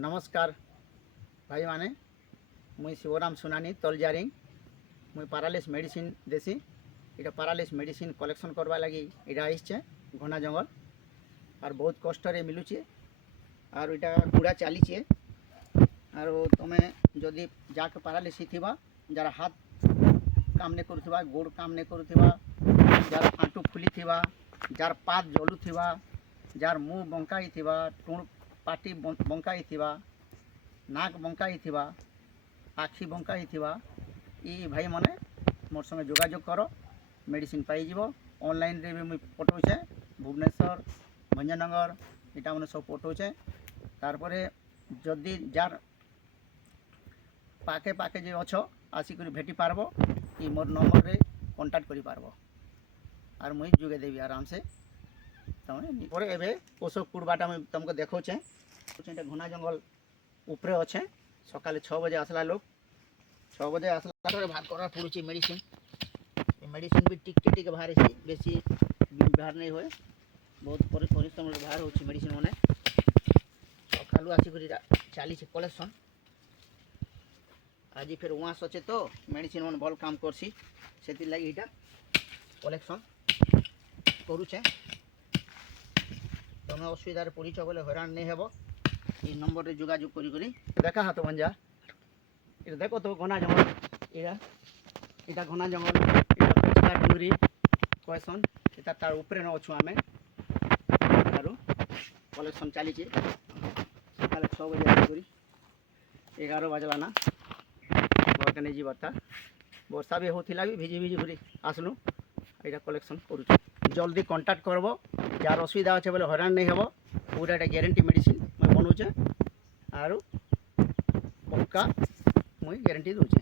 नमस्कार भाई माने मुई शिवराम सुनानी तलजारिंग मुई पारालिस मेडिसिन देसी इटा पारालिस मेडिसिन कलेक्शन करवा लगी इटा आइछे घना जंगल और बहुत कष्ट रे मिलुचे और इटा कूड़ा चलीचे और तुमे जदि जाके पारालिस थिबा जार हाथ काम नहीं करुवा गोड़ काम नहीं करुवा जार आंटू फुली थिबा जार पाद जलुथिबा जार मुँह बंकाई थिबा टुण पाटी बंकाई थिबा नाक बंकाई थिबा आखि बंकाई थिबा ई भाई माने मोर संगे जोगाजोग करो मेडिसिन पाई जीवो ऑनलाइन रे भी मुई पठौछे भुवनेश्वर भंजनगर इटा माने सब पठौछे तारपरे जदि जार पाके पाके जे अछ आसिक भेटी पारबो ई मोर नंबर रे कांटेक्ट करि पारबो और मुई जोगे देवी आराम से तमे परे एबे ओसो कुड़बाटा मुई तुमको देखौछे एटा घना जंगल ऊपरे अच्छे सकाले 6 बजे आसला लोग 6 बजे आसला बाहर करा पड़ुची मेडिसिन मेडिसिन भी टिक टिक बाहर बेसी बाहर नहीं हुए बहुत परिश्रम बाहर हो मेडिसिन मैंने सकालू आसिक चली कलेक्शन आज फिर उआस अच्छे तो मेडिसिन मैंने भल काम करसी से लगी इटा कलेक्शन करुचे तुम असुविधार पड़च बोले हैरान नहीं हेब ये नंबर रे जोगाजोग करी देखा हाथ मंजा ये देखो तो घना जंगल इटा घना जंगल इटा डुंगरी कहसन इटा तार ऊपर न अच्छु आमे आरो कलेक्शन चली सकाल 6 बजे आसि 11 बजला ना घर के नहीं जीवता वर्षा भी होता भी भिजी भिजी घुरी आसलु यहाँ कलेक्शन करुँ जल्दी कांटेक्ट करब जार असुविधा अच्छे बोले हैरान नहीं हेब पूरा एक ग्यारंटी मेडिसिन मैं बनौचे आरो पक्का मुई ग्यारंटी दूचे।